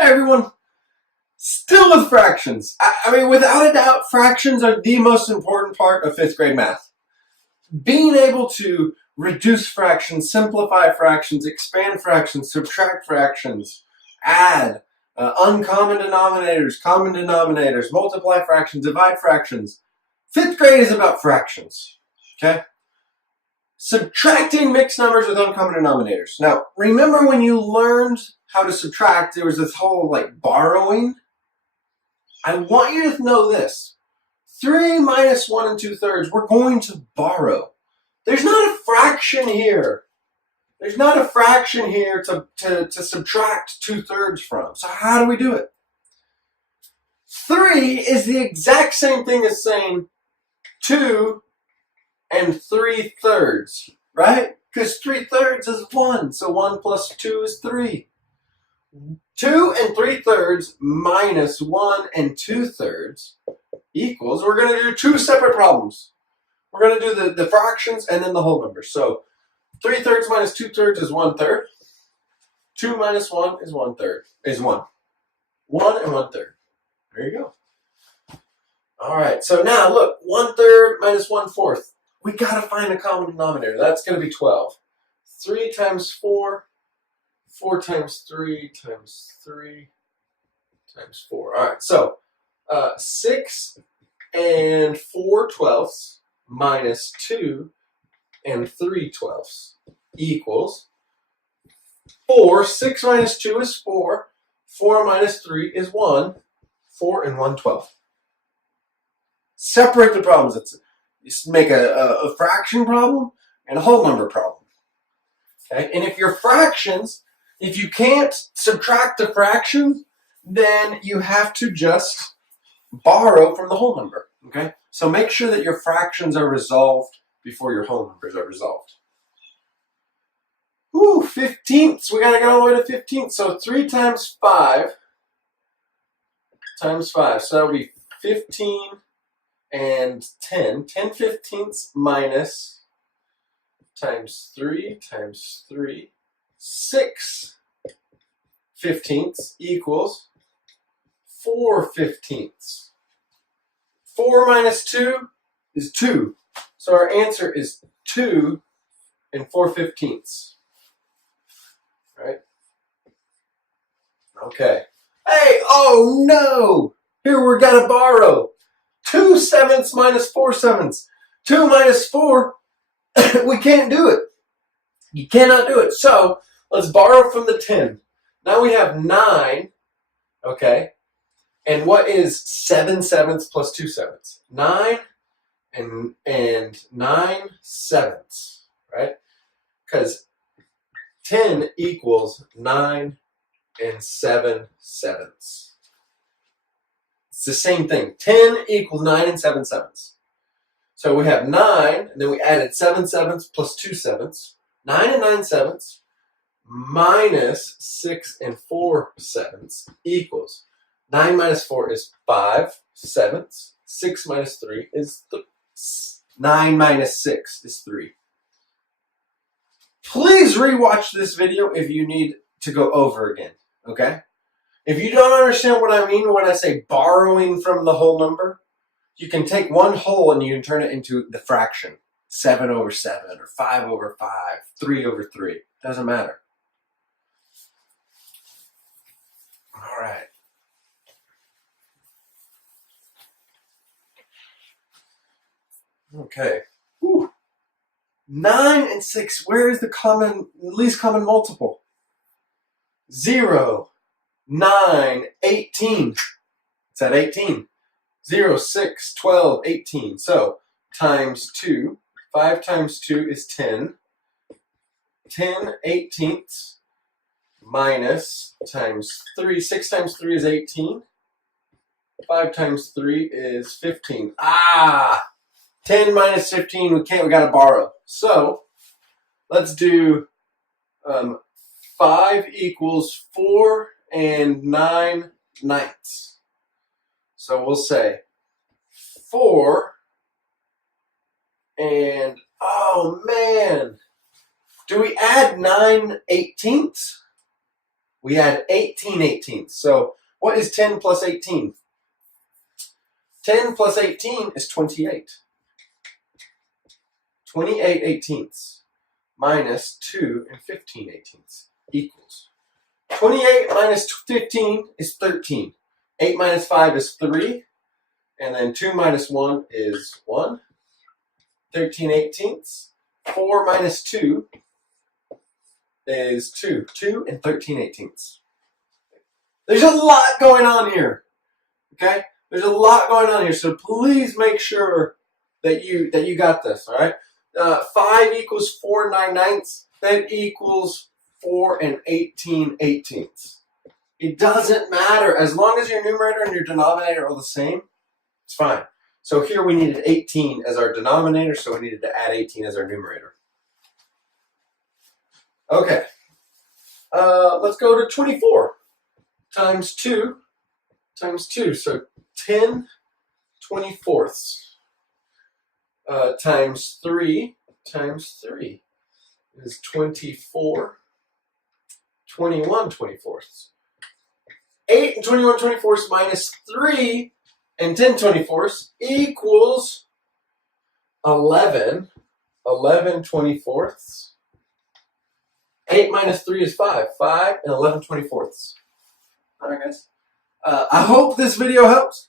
Hey everyone, still with fractions. I mean, without a doubt, fractions are the most important part of 5th grade math. Being able to reduce fractions, simplify fractions, expand fractions, subtract fractions, add, uncommon denominators, common denominators, multiply fractions, divide fractions. 5th grade is about fractions, okay? Subtracting mixed numbers with uncommon denominators. Now, remember when you learned how to subtract, there was this whole borrowing. I want you to know this. 3 minus 1 2/3, we're going to borrow. There's not a fraction here. There's not a fraction here to subtract 2/3 from. So how do we do it? 3 is the exact same thing as saying 2 3/3, right? Because 3/3 is 1, so 1 plus 2 is 3. 2 3/3 minus 1 2/3 equals, we're going to do two separate problems. We're going to do the fractions and then the whole numbers. So 3/3 minus 2/3 is 1/3. 2 minus 1 is 1/3, is 1. 1 1/3. There you go. All right, so now look, 1/3 minus 1/4. We got to find a common denominator. That's going to be 12. 3 times 4. 4 times 3 times 3 times 4. All right, so 6 4/12 minus 2 3/12 equals 4. 6 minus 2 is 4. 4 minus 3 is 1. 4 1/12. Separate the problems. Make a fraction problem and a whole number problem. Okay, and if your fractions, if you can't subtract the fractions, then you have to just borrow from the whole number, okay? So make sure that your fractions are resolved before your whole numbers are resolved. Ooh, 15ths. We got to get all the way to 15ths. So 3 times 5 times 5. So that will be 15 and 10. 10 15ths minus times 3 times 3. 6 15ths equals 4 15ths. 4 minus 2 is 2. So our answer is 2 4 15ths. Right? Okay. Hey, oh no! Here we're gonna borrow. 2 7ths minus 4 7ths. 2 minus 4, we can't do it. You cannot do it. So let's borrow from the 10. Now we have 9, okay? And what is 7 7ths plus 2 7ths? 9 and 9 7ths, right? Because 10 equals 9 7 7ths. It's the same thing. 10 equals 9 7 7ths. So we have 9, and then we added 7 7ths plus 2 7ths. 9 9 7ths minus 6 4 7ths equals 9 minus 4 is 5 7ths. 6 minus 3 is 9 minus 6 is 3. Please rewatch this video if you need to go over again, okay? If you don't understand what I mean when I say borrowing from the whole number, you can take one whole and you can turn it into the fraction. 7 over 7 or 5 over 5, 3 over 3. Doesn't matter. All right. Okay. Whew. 9 and 6. Where is the least common multiple? 0, 9, 18. It's at 18. 0, 6, 12, 18. So times 2. 5 times 2 is 10. 10 18ths minus times 3. 6 times 3 is 18. 5 times 3 is 15. 10 minus 15, we got to borrow. So let's do 5 equals 4 9 ninths. So we'll say 4 and, oh man, do we add 9 18ths? we had 18 eighteenths. So what is 10 plus 18? 10 plus 18 is 28. 28 eighteenths minus 2 and 15 eighteenths equals 28 minus 15 is 13. 8 minus 5 is 3. And then 2 minus 1 is 1. 13 eighteenths. 4 minus 2 is 2. 2 and 13 eighteenths. There's a lot going on here. Okay? There's a lot going on here. So please make sure that you got this. All right? 5 equals 4 9/9. That equals 4 and 18 eighteenths. It doesn't matter. As long as your numerator and your denominator are the same, it's fine. So here we needed 18 as our denominator, so we needed to add 18 as our numerator. Okay. Let's go to 24 times 2 times 2. So 10 24ths times 3 times 3 is 24. 21 24ths. 8 and 21 24ths minus 3 and 10 24ths equals 11. 11 24ths. 8 minus 3 is 5. 5 and 11 24ths. All right, guys. I hope this video helps.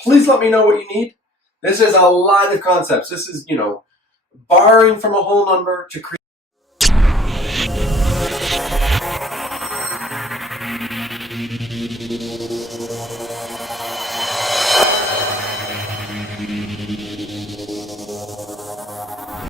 Please let me know what you need. This is a lot of concepts. This is, borrowing from a whole number to create